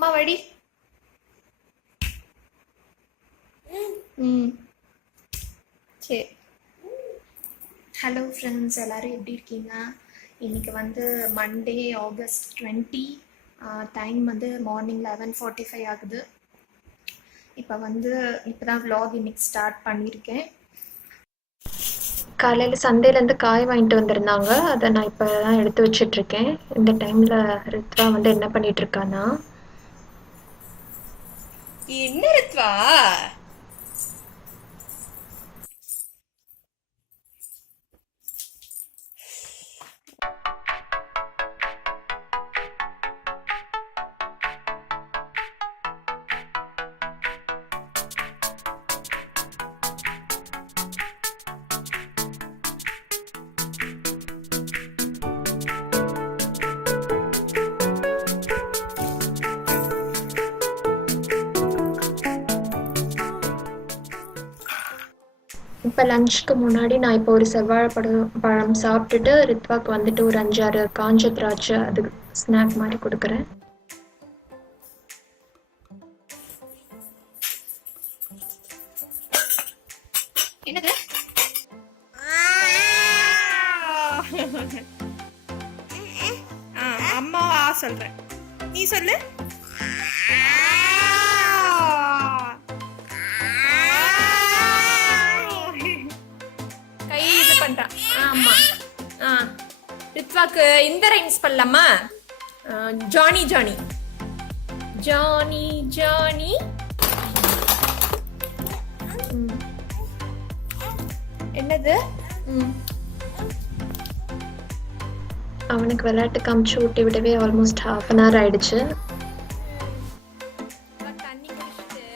அம்மா வடி. ம் சரி. ஹலோ ஃப்ரெண்ட்ஸ், எல்லோரும் எப்படி இருக்கீங்க? இன்றைக்கி வந்து மண்டே ஆகஸ்ட் 20. டைம் வந்து மார்னிங் 11:45 ஆகுது. இப்போ தான் vlog இன்னைக்கு ஸ்டார்ட் பண்ணியிருக்கேன். காலையில் சந்தையிலேருந்து காய் வாங்கிட்டு வந்திருந்தாங்க. அதை நான் இப்போ தான் எடுத்து வச்சிட்ருக்கேன். இந்த டைமில் ரித்வா வந்து என்ன பண்ணிகிட்ருக்கான்னா, என்ன ரித்வா? இப்போ லஞ்சுக்கு முன்னாடி நான் இப்போ ஒரு பழம் சாப்பிட்டுட்டு ரித்வாக்கு வந்துட்டு ஒரு 5-6 காஞ்ச திராட்சை அது ஸ்நாக் மாதிரி கொடுக்குறேன். என்னது? அம்மா சொல்றேன், நீ சொல்லு. கை இது பண்றான். ஆமா. ரித்வாக்கு இந்த ரைம்ஸ் பண்ணலாமா? Johnny Johnny Johnny Johnny. என்னது? அவனுக்கு விளையாட்டு காமிச்சு ஊட்டி விடவே ஆல்மோஸ்ட் ½ ஆயிடுச்சு. தண்ணி குடிச்சிட்டு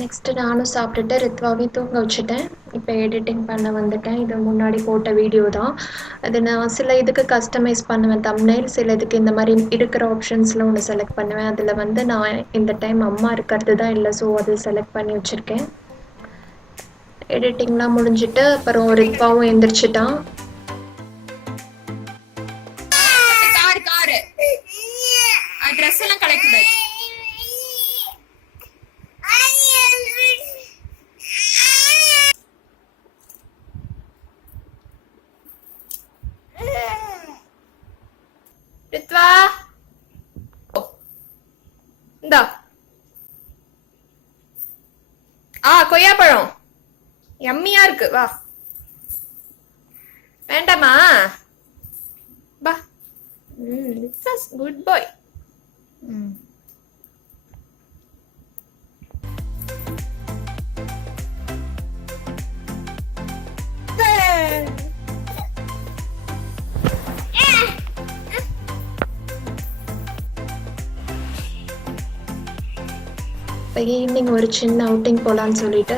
நெக்ஸ்ட்டு நானும் சாப்பிட்டுட்டு ரித்வாவையும் தூங்க வச்சுட்டேன். இப்போ எடிட்டிங் பண்ண வந்துட்டேன். இது முன்னாடி போட்ட வீடியோ தான். அது நான் சில இதுக்கு கஸ்டமைஸ் பண்ணுவேன் தம்ப்நெயில், சில இதுக்கு இந்த மாதிரி இருக்கிற ஆப்ஷன்ஸில் ஒன்று செலக்ட் பண்ணுவேன். அதில் வந்து நான் இந்த டைம் அம்மா இருக்கிறது தான் இல்லை, ஸோ அது செலக்ட் பண்ணி வச்சுருக்கேன். எடிட்டிங்லாம் முடிஞ்சிட்டு அப்புறம் ரித்வாவும் எந்திரிச்சிட்டான். ட்ரெஸ் எல்லாம் கலெக்ட். ரித்வா இந்தா. கொய்யாப்பழம் யம்மியா இருக்கு, வா. வேண்டாமா? வா. ரித்வாஸ் குட் பாய். இப்போ ஈவினிங் ஒரு சின்ன அவுட்டிங் போகலான்னு சொல்லிட்டு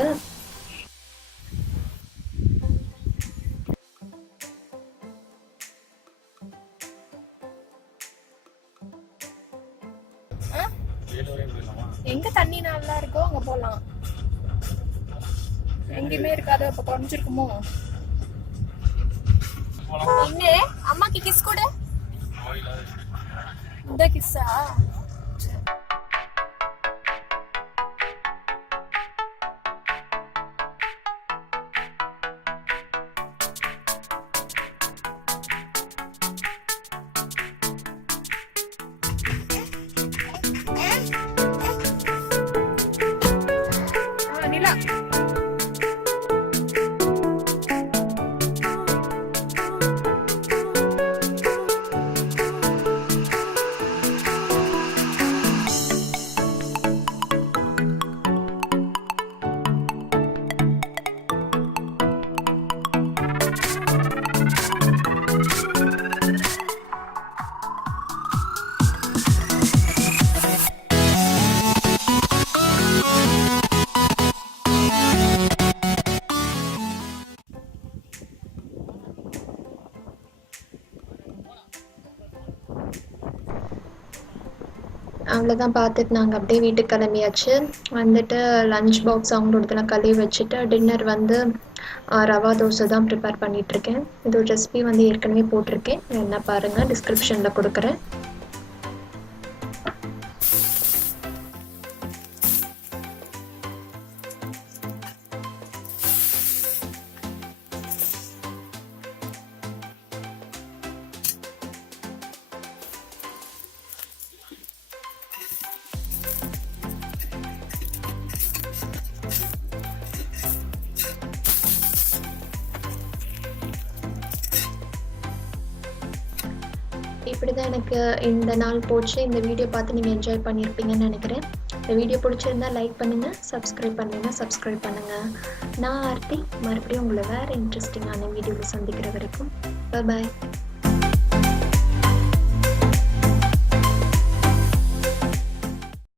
எங்க தண்ணி நல்லா இருக்கோ அங்க போலாம். எங்கேயுமே இருக்காது, அப்ப குறைஞ்சிருக்குமோ? என்ன அம்மாக்கு கிஸ் கொடு. இந்த கிஸ்ஸா? நிலா அவ்வளோதான் பார்த்துட்டு நாங்கள் அப்படியே வீட்டுக்கு கிளம்பியாச்சு. வந்துட்டு லஞ்ச் பாக்ஸ் அவங்களோடதெல்லாம் கழுவி வச்சுட்டு டின்னர் வந்து ரவா தோசை தான் ப்ரிப்பேர் பண்ணிகிட்ருக்கேன். இது ஒரு ரெசிபி வந்து ஏற்கனவே போட்டிருக்கேன், என்ன பாருங்கள், டிஸ்கிரிப்ஷனில் கொடுக்குறேன். இப்படி தான் எனக்கு இந்த நாள் போச்சு. இந்த வீடியோ பார்த்து நீங்கள் என்ஜாய் பண்ணியிருப்பீங்கன்னு நினைக்கிறேன். இந்த வீடியோ பிடிச்சிருந்தா லைக் பண்ணுங்கள், சப்ஸ்கிரைப் பண்ணலைன்னா சப்ஸ்கிரைப் பண்ணுங்கள். நான் ஆர்த்தி, மறுபடியும் உங்களை வேறு இன்ட்ரெஸ்டிங்கான வீடியோவில் சந்திக்கிற வரைக்கும் பாய்.